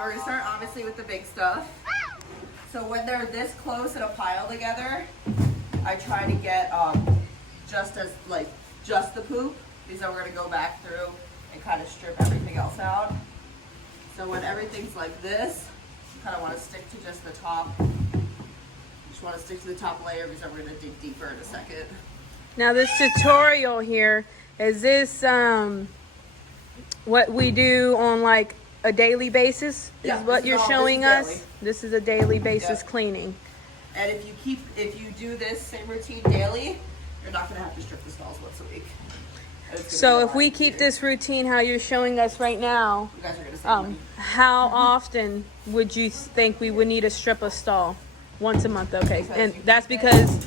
So we're gonna start obviously with the big stuff. So when they're this close in a pile together, I try to get just the poop, because then we're gonna go back through and kind of strip everything else out. So when everything's like this, you kind of want to stick to just the top. Just want to stick to the top layer because we're gonna dig deeper in a second. Now this tutorial here, is this what we do on like a daily basis? Yeah, is what you're showing us? daily. This is a daily basis Yep. cleaning. And if you do this same routine daily, you're not gonna have to strip the stalls once a week. So if we keep this routine how you're showing us right now, you guys are gonna save money. how often would you think we would need to strip a stall? Once a month, okay. And that's because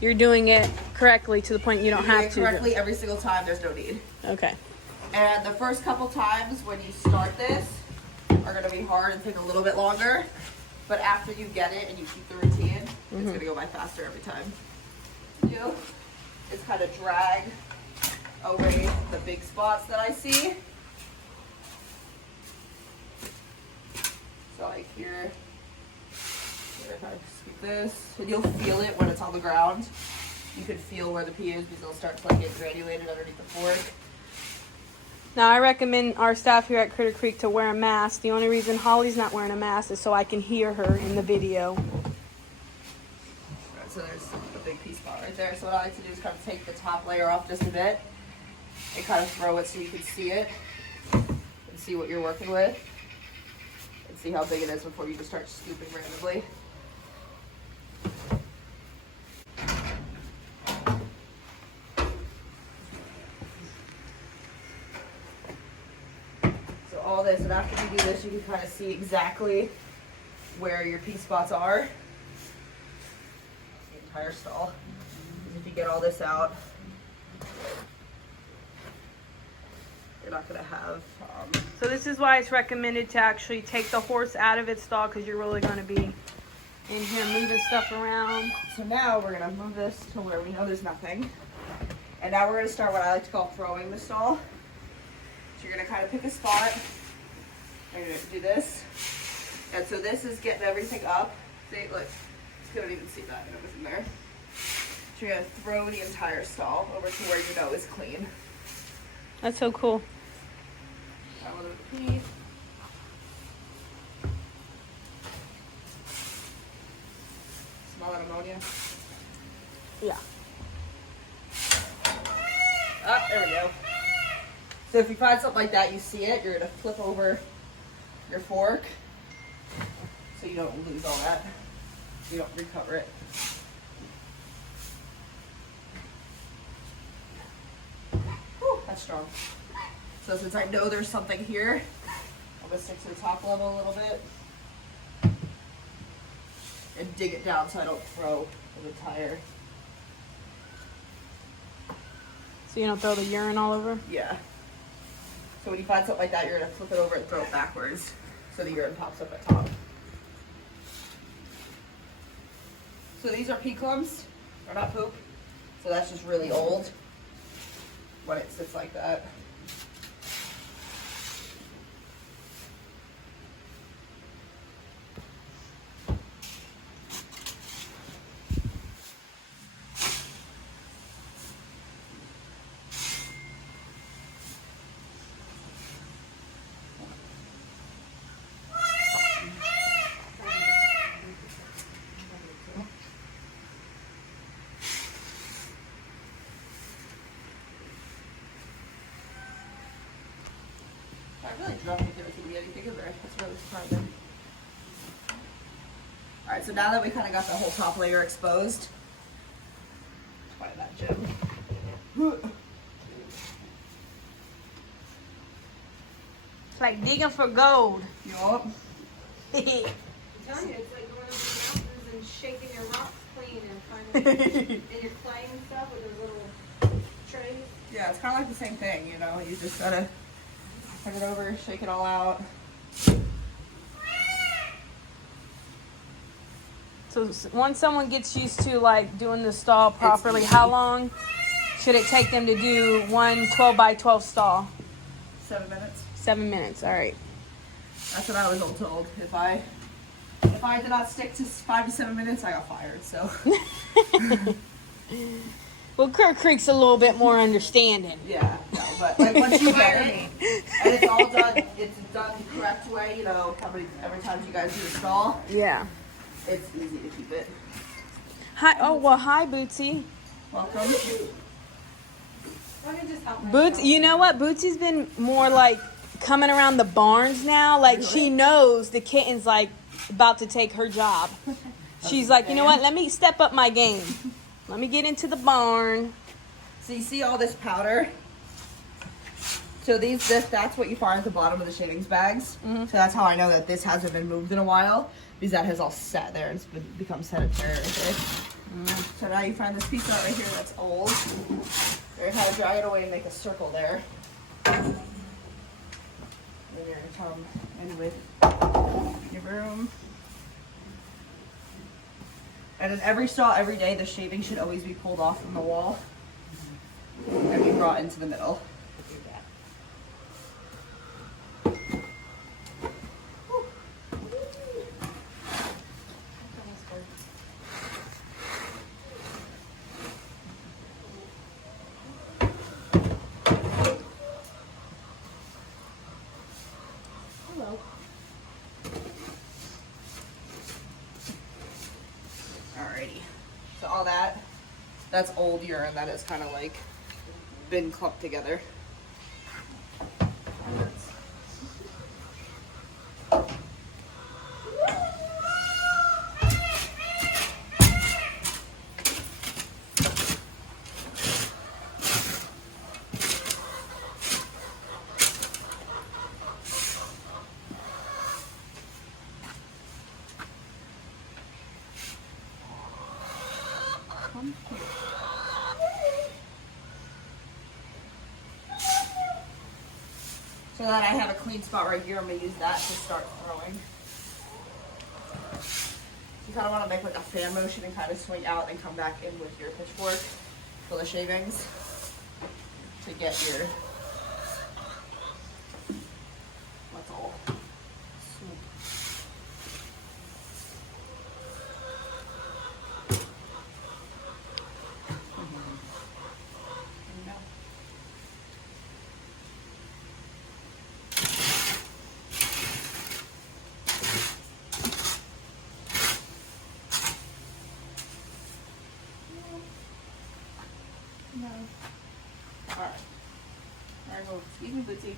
you're doing it correctly to the point you don't have to. Correctly every single time. There's no need. Okay. And the first couple times when you start this are gonna be hard and take a little bit longer. But after you get it and you keep the routine, it's gonna go by faster every time. It's kind of drag away the big spots that I see. So like here, if I scoop this, and you'll feel it when it's on the ground. You can feel where the pee is because it'll start to like get granulated underneath the fork. Now I recommend our staff here at Critter Creek to wear a mask. The only reason Holly's not wearing a mask is so I can hear her in the video. Right, so there's a big pee spot right there. So what I like to do is kind of take the top layer off just a bit and kind of throw it so you can see it and see what you're working with and see how big it is before you just start scooping randomly. So all this, and after you do this, you can kind of see exactly where your pee spots are. The entire stall. If you get all this out, you're not gonna have. So this is why it's recommended to actually take the horse out of its stall, because you're really going to be in here moving stuff around. So now we're gonna move this to where we know there's nothing, and now we're gonna start what I like to call throwing the stall. So you're gonna kind of pick a spot. And you're gonna do this, and so this is getting everything up. See, look, you don't even see that. It was in there. So you're gonna throw the entire stall over to where you know is clean. That's so cool. Got a little bit of pee. Smell that ammonia? Yeah. Oh, there we go. So if you find something like that, you see it, you're gonna flip over your fork so you don't lose all that. You don't recover it. Whew, that's strong. So since I know there's something here, I'm gonna stick to the top level a little bit and dig it down so I don't throw the entire. So you don't throw the urine all over? Yeah. So when you find something like that, you're gonna flip it over and throw it backwards so the urine pops up at top. So these are pea clumps, or not poop. So that's just really old when it sits like that. I really don't think there could be anything in there. That's really surprising. Alright, so now that we kind of got the whole top layer exposed, let's find that gem. It's like digging for gold. Yup. I'm telling you, it's like going over the mountains and shaking your rocks clean and finding and your clay and stuff with those little trays. Yeah, it's kind of like the same thing, you know. You just gotta turn it over, shake it all out. So once someone gets used to like doing the stall properly, how long should it take them to do one 12 by 12 stall? 7 minutes. 7 minutes. All right. That's what I was all told. If I did not stick to 5 to 7 minutes, I got fired. So Well, Kirk Creek's a little bit more understanding. yeah, no, but like once you get it, and it's all done, it's done the correct way. You know, every time you guys do the stall, Yeah. it's easy to keep it. Hi. Oh well. Hi, Bootsy. Welcome. Let me just help Boots. You know what? Bootsy's been more like coming around the barns now. Like she knows the kitten's like about to take her job. She's like, you know what? Let me step up my game. Let me get into the barn. So you see all this powder? So that's what you find at the bottom of the shavings bags. So that's how I know that this hasn't been moved in a while, because that has all sat there and it's become sedentary right there. So now you find this piece out right here that's old. Learn how to drag it away and make a circle there. And you're gonna come in with your broom. And in every stall, every day, the shaving should always be pulled off from the wall and be brought into the middle. Hello. Alrighty. So all that's old urine that has kind of like been clumped together. So that I have a clean spot right here, I'm gonna use that to start throwing. You kind of want to make like a fan motion and kind of swing out and come back in with your pitchfork for the shavings to get your, that's all. Swoop. No. Alright. Alright, well, excuse me, Bootsy.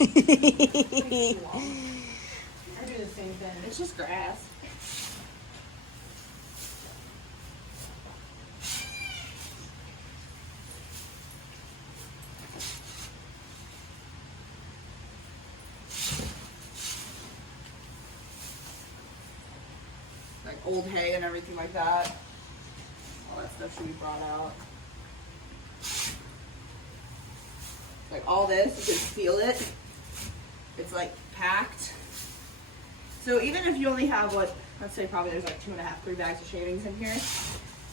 I do the same thing. It's just grass. Like old hay and everything like that. All that stuff should be brought out. Like all this, you can feel it. It's like packed. So even if you only have what, let's say probably there's like 2.5, 3 bags of shavings in here.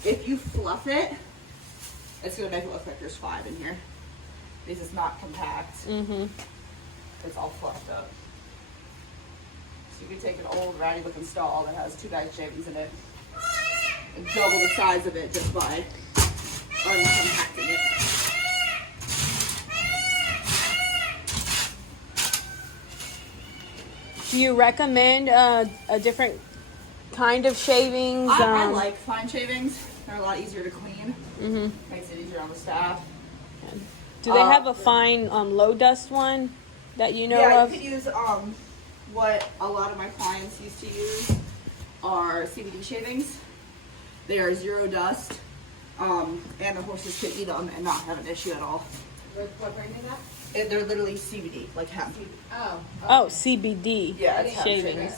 If you fluff it, it's gonna make it look like there's 5 in here. Because it's not compact. It's all fluffed up. So you can take an old ratty looking stall that has 2 bags of shavings in it and double the size of it just by uncompacting it. Do you recommend a different kind of shavings? I like fine shavings. They're a lot easier to clean. Makes it easier on the staff. Do they have a fine low dust one that you know Yeah, of? you could use what a lot of my clients used to use are CBD shavings. They are 0 dust, and the horses could eat them and not have an issue at all. What brand is that? They're literally CBD, like hemp. Oh. Oh, CBD Yeah, it's hemp shavings.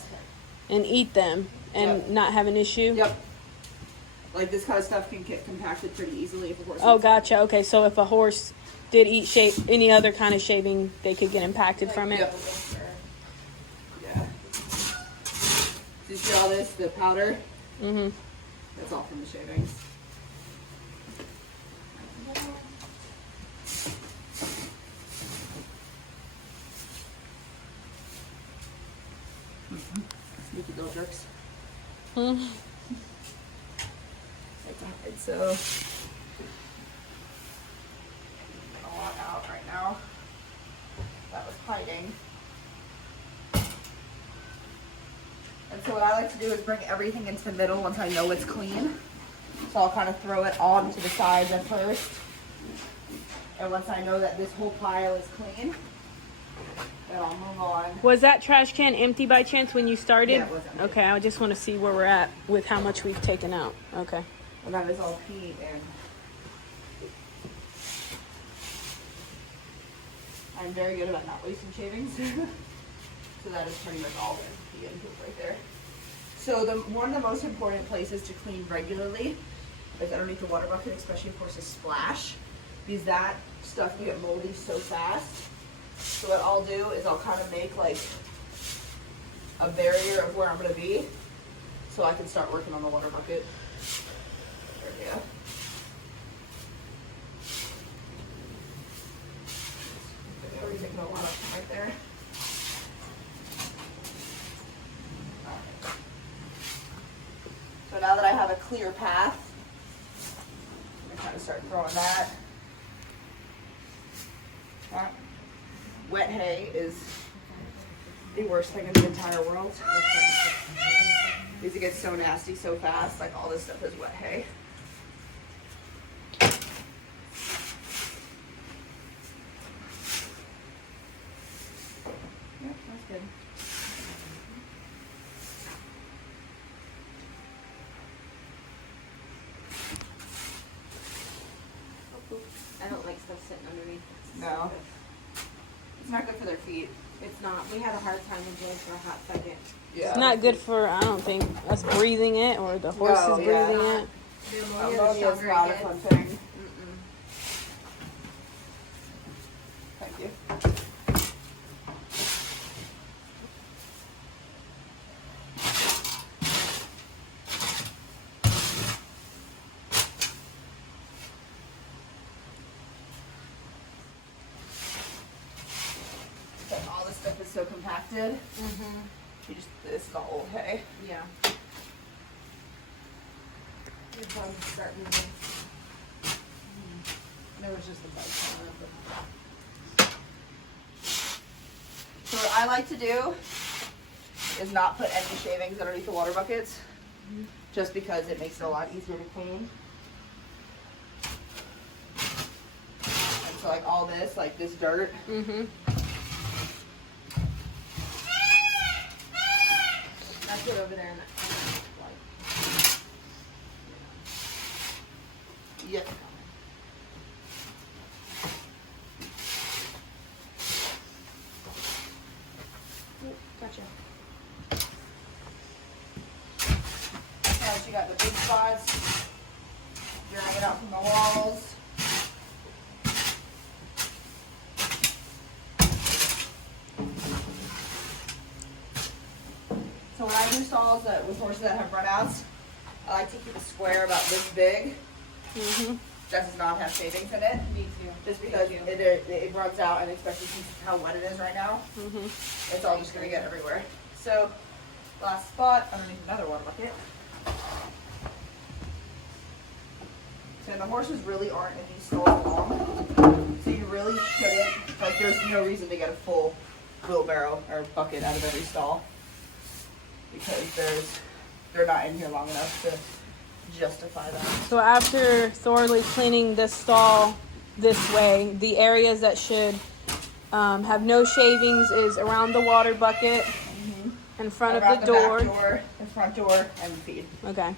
And eat them and Yep. not have an issue? Yep. Like this kind of stuff can get compacted pretty easily if a horse. Oh, eats gotcha. Okay, so if a horse did eat any other kind of shaving, they could get impacted from it? Yep. Yeah. So you see all this, the powder? That's all from the shavings. Sneaky little jerks. So a lot out right now. That was hiding. And so what I like to do is bring everything into the middle once I know it's clean. So I'll kind of throw it on to the sides at first. And once I know that this whole pile is clean, then I'll move on. Was that trash can empty by chance when you started? Yeah, it was empty. Okay, I just want to see where we're at with how much we've taken out. Okay. And that is all pee and I'm very good about not wasting shavings. So that is pretty much all the pee and poop right there. So one of the most important places to clean regularly is underneath the water bucket, especially of course a splash, because that stuff can get moldy so fast. So what I'll do is I'll kind of make like a barrier of where I'm going to be so I can start working on the water bucket. There we go. Everything go on up right there. Alright. So now that I have a clear path, I'm gonna kind of start throwing that. Alright. Wet hay is the worst thing in the entire world. Because it gets so nasty so fast, like all this stuff is wet hay. Yep, that's good. I don't like stuff sitting underneath. No. It's not good for their feet. It's not. We had a hard time with Jay for a hot second. Yeah. It's not good for, I don't think, us breathing it or the horses No, yeah. breathing it. The Ammonia is not a fun thing. Thank you. But all this stuff is so compacted. This is all old hay. Yeah. Your bugs starting to. There was just a bug on it. So what I like to do is not put any shavings underneath the water buckets, just because it makes it a lot easier to clean. And so like all this, like this dirt, Mm-hmm. That's it over there in that corner. yep. Gotcha. Now that you got the big spots, drag it out from the walls. So when I do stalls with horses that have runouts, I like to keep a square about this big. Mm-hmm. That does not have shavings in it. Me too. Just because it runs out, and especially since how wet it is right now, Mm-hmm. it's all just gonna get everywhere. So, last spot underneath another water bucket. So the horses really aren't in these stalls long, so you really shouldn't, like there's no reason to get a full wheelbarrow or bucket out of every stall, because they're not in here long enough to justify that. So after thoroughly cleaning this stall this way, the areas that should have no shavings is around the water bucket, in front Around of the door. back door, the front door, and the feed. Okay.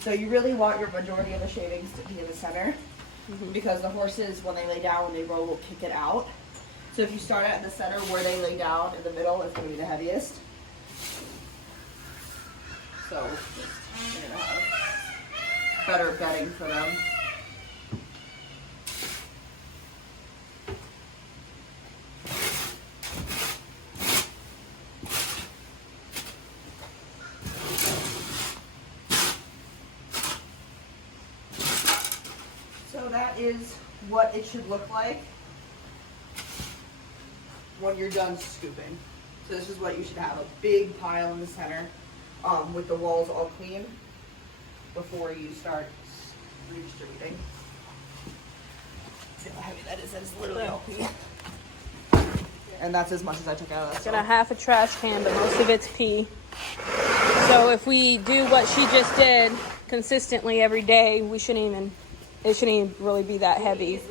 So you really want your majority of the shavings to be in the center, because the horses, when they lay down, when they roll, will kick it out. So if you start out in the center where they lay down, in the middle, it's going to be the heaviest. So you're going to have better bedding for them. So that is what it should look like when you're done scooping. So this is what you should have, a big pile in the center with the walls all clean before you start redistributing. See how heavy that is, that's literally all pee. And that's as much as I took out of that. Got a half a trash can, but most of it's pee. So if we do what she just did consistently every day, it shouldn't even really be that heavy.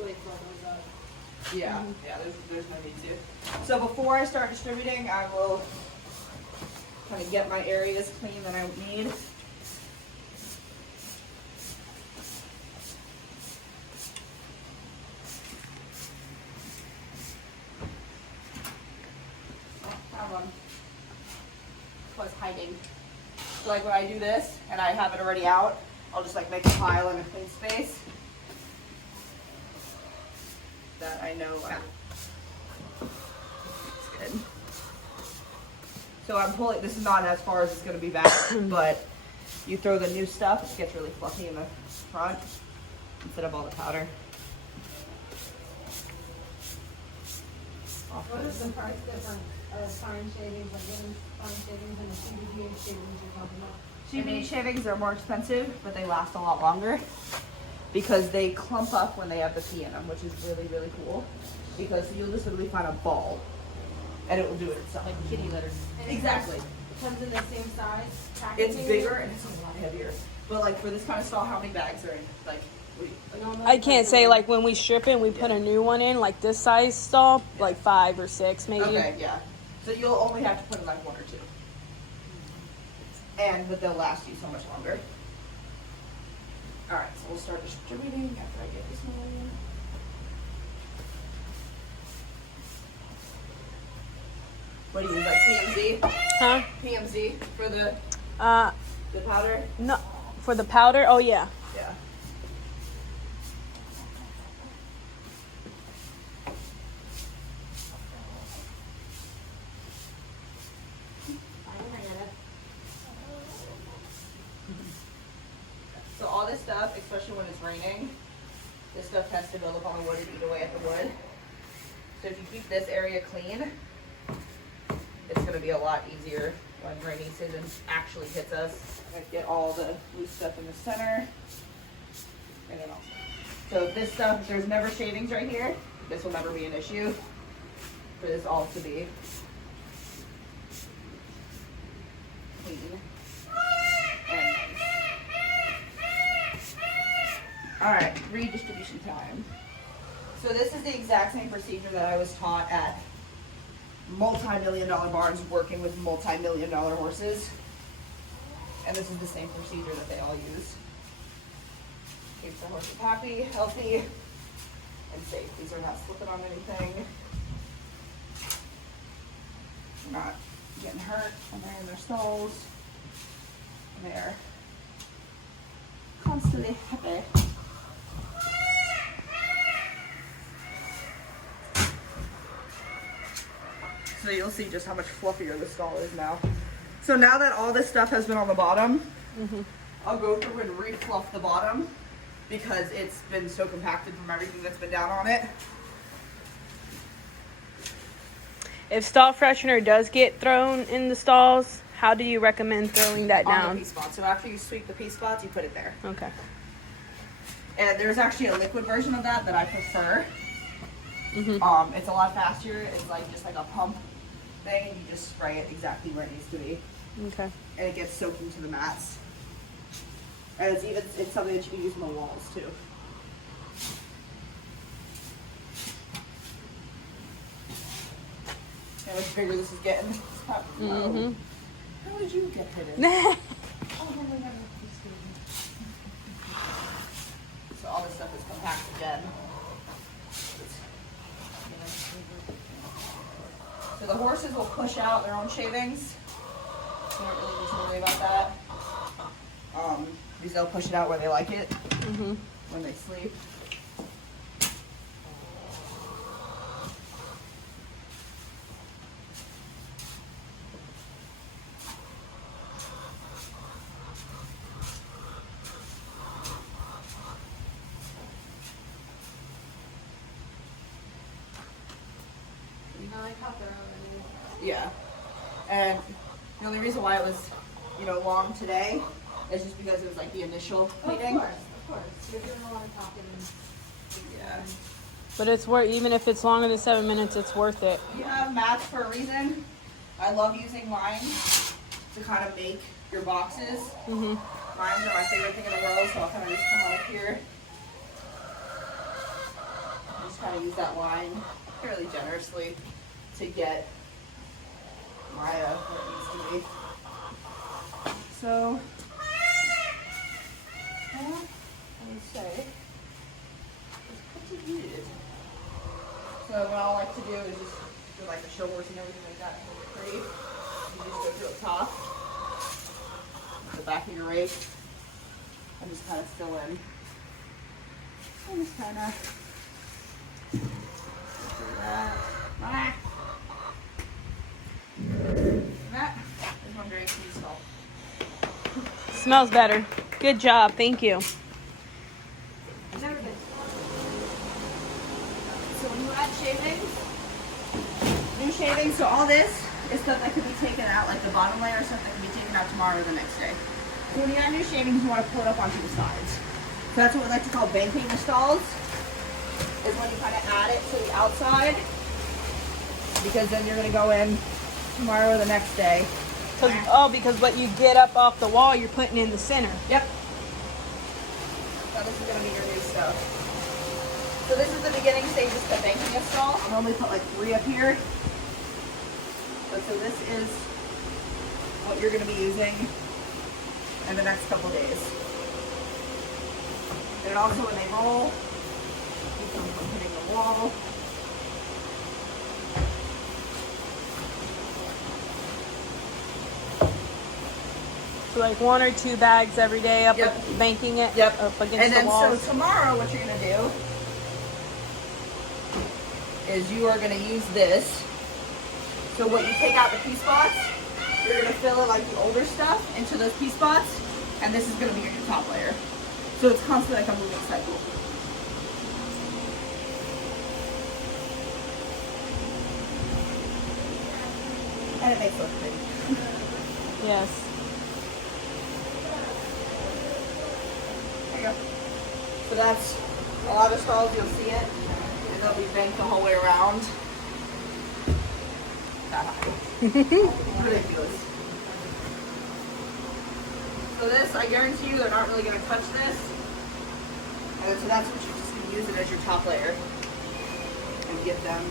Yeah, there's no need to. So before I start distributing, I will kind of get my areas clean that I need. Have one. Was hiding. So like when I do this and I have it already out, I'll just like make a pile in a clean space that I know it's good. So I'm pulling, this is not as far as it's going to be back, but you throw the new stuff, it gets really fluffy in the front instead of all the powder. What is the price difference of fine shavings, like women's fine shavings and the CBD shavings you're talking about? CBD shavings are more expensive, but they last a lot longer because they clump up when they have the pee in them, which is really, really cool. Because you'll just literally find a ball and it will do it itself. Like kitty litter. And Exactly. It comes in the same size It's packaging? bigger and it's a lot heavier. But like for this kind of stall, how many bags are in? Like, I can't say like when we strip it and we put a new one in, like this size stall, like 5 or 6 maybe. okay, yeah. So you'll only have to put in like 1 or 2. But they'll last you so much longer. Alright, so we'll start distributing after I get this one in. What do you use, like PMZ? Huh? PMZ for the powder? No, for the powder. Oh yeah. Yeah. So all this stuff, especially when it's raining, this stuff tends to build up on the wood and eat away at the wood. So if you keep this area clean, it's going to be a lot easier when rainy season actually hits us. I'm going to get all the loose stuff in the center. And then so this stuff, if there's never shavings right here, this will never be an issue for this all to be clean. And nice. All right, redistribution time. So this is the exact same procedure that I was taught at multi-million-dollar barns working with multi-million-dollar horses. And this is the same procedure that they all use. Keeps the horses happy, healthy, and safe. These are not slipping on anything. Not getting hurt when they're in their stalls. They're constantly happy. So you'll see just how much fluffier the stall is now. So now that all this stuff has been on the bottom, I'll go through and re-fluff the bottom because it's been so compacted from everything that's been down on it. If stall freshener does get thrown in the stalls, how do you recommend throwing that On the down? pea spots. So after you sweep the pea spots, you put it there. Okay. And there's actually a liquid version of that I prefer. It's a lot faster. It's like just like a pump thing. You just spray it exactly where it needs to be, Okay. and it gets soaked into the mats. And it's something that you can use on the walls too. How much bigger this is getting. Whoa. How did you get hit in? So all this stuff is compact again. So the horses will push out their own shavings. You don't really need to worry about that. Because they'll push it out where they like it when they sleep. cut their own. I mean, Yeah. And the only reason why it was, long today is just because it was like the initial meeting. Of course. You're doing a lot of talking. Yeah. But it's worth, even if it's longer than 7 minutes, it's worth it. You have mats for a reason. I love using lines to kind of make your boxes. Mhm. Lines are my favorite thing in the world, so I'll kind of just come on up here. Just kind of use that line fairly generously to get Maya where it needs to be. So, let me say, it's pretty good. So what I like to do is just do like the shoulders and everything like that to make it pretty. You just go through the top, the back of your rake, and just kind of fill in. And just kind of do that. That is one very clean smell. Smells better. Good job. Thank you. I've never been. So when you add shavings, new shavings, so all this is stuff that could be taken out, like the bottom layer stuff that can be taken out tomorrow or the next day. So when you add new shavings, you want to pull it up onto the sides. So that's what we like to call banking the stalls, is when you kind of add it to the outside, because then you're going to go in tomorrow or the next day. Because what you get up off the wall, you're putting in the center. Yep. So this is going to be your new stuff. So this is the beginning stages of banking a stall. I'll normally put like 3 up here. But so this is what you're going to be using in the next couple days. And also when they roll, keep them from hitting the wall. So like 1 or 2 bags every day up, Yep. banking it Yep. up against And then the walls. so tomorrow what you're going to do is you are going to use this. So what you take out the pea spots, you're going to fill it like the older stuff into those pea spots, and this is going to be your new top layer. So it's constantly like a moving cycle. And it makes it look pretty. Yes. There you go. So that's a lot of stalls, you'll see it. And they'll be banked the whole way around. That high. Ridiculous. So this, I guarantee you, they're not really going to touch this. And so that's what you're just going to use it as your top layer. And get them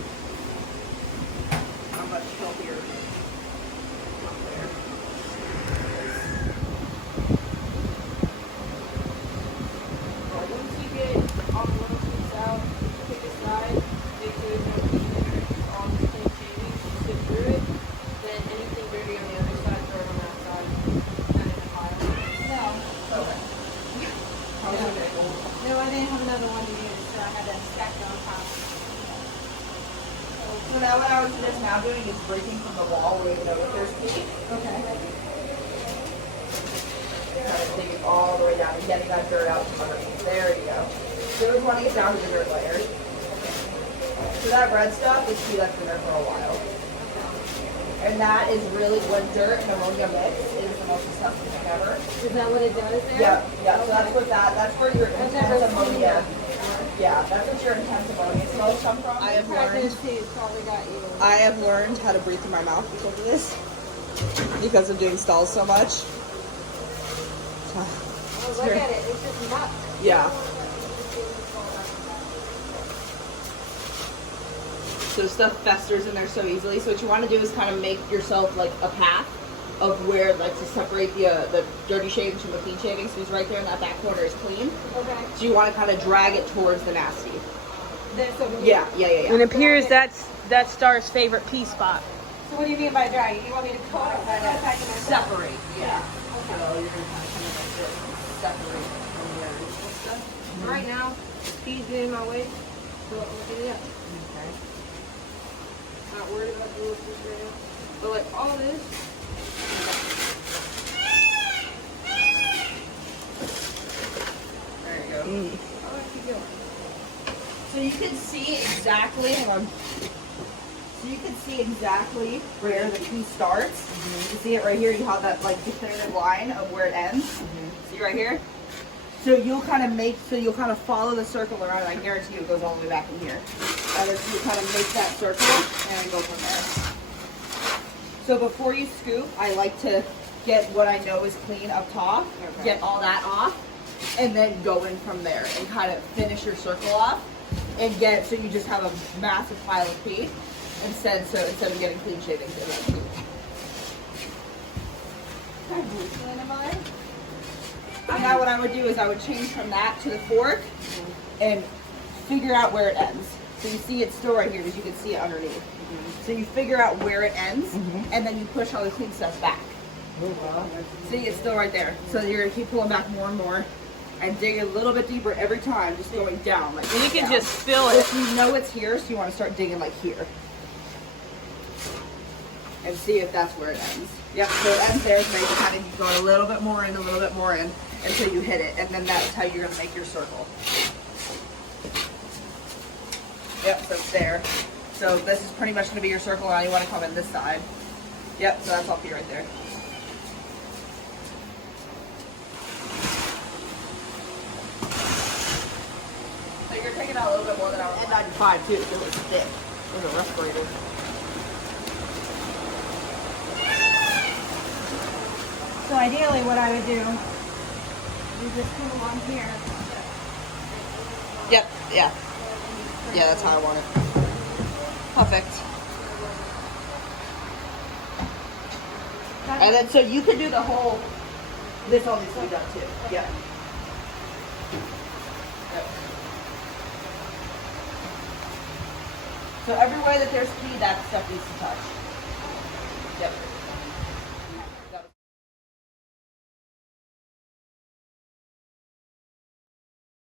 a much healthier top layer. Once you get all the little pieces out, pick a side, make sure there's no heat in there, all the clean shavings, you sift through it, then anything dirty on the other side, throw it on that side, and in a pile. Okay. No, I didn't have another one to use, so I had to stack it on top. So now what I was just now doing is breaking from the wall where you know if there's pee. Okay. Kind of dig it all the way down and getting that dirt out from underneath. There you go. So it was running it down to the dirt layer. So that red stuff is pee that's been there for a while. And that is really when dirt and ammonia mix is the most disgusting thing ever. Is that what it does there? Yeah, so that's what that's where your I've never intense seen ammonia. that. Yeah, that's what your intense ammonia smells come from. I have Pregnancy probably got you. I have learned how to breathe through my mouth because of this. Because of doing stalls so much. Oh, look at it. It's just nuts. Yeah. So stuff festers in there so easily. So what you want to do is kind of make yourself like a path of where, like, to separate the dirty shavings from the clean shavings. Because right there in that back corner is clean. Okay. So you want to kind of drag it towards the nasty. This over Yeah, here. yeah, yeah, And yeah. it appears that's Star's favorite pea spot. So what do you mean by dry? You want me to cut it? Separate. Yeah. So you're gonna kind of come in like this and separate from the original stuff. Right now, he's in my way. So we'll do that. Okay. Not worried about the little piece right now. But like all this. There you go. I'll let you go. So you can see exactly, hang on. So you can see exactly where the piece starts. You see it right here. You have that like definitive line of where it ends. See right here. So you'll kind of follow the circle around. And I guarantee you it goes all the way back in here. And then you kind of make that circle and go from there. So before you scoop, I like to get what I know is clean up top. Okay. Get all that off, and then go in from there and kind of finish your circle off. And get so you just have a massive pile of pee instead of getting clean shavings. And now what I would do is I would change from that to the fork and figure out where it ends. So you see it's still right here because you can see it underneath. So you figure out where it ends and then you push all the clean stuff back. See, it's still right there. So you're gonna keep pulling back more and more and dig a little bit deeper every time, just going down. Like And you can down. just feel it. If you know it's here, so you want to start digging like here. And see if that's where it ends. Yep, so it ends there, so you can kind of go a little bit more in, until you hit it. And then that's how you're going to make your circle. Yep, so it's there. So this is pretty much going to be your circle. Now you want to come in this side. Yep, so that's all pee right there. So you're taking out a little bit more than I was. N95 too, because it was thick. It was a respirator. So ideally what I would do is just come along here. Yep, yeah. Yeah, that's how I want it. Perfect. And then, so you could do the whole, this all needs to be done too. Yeah. Yep. So everywhere that there's pee, that stuff needs to touch. Yep.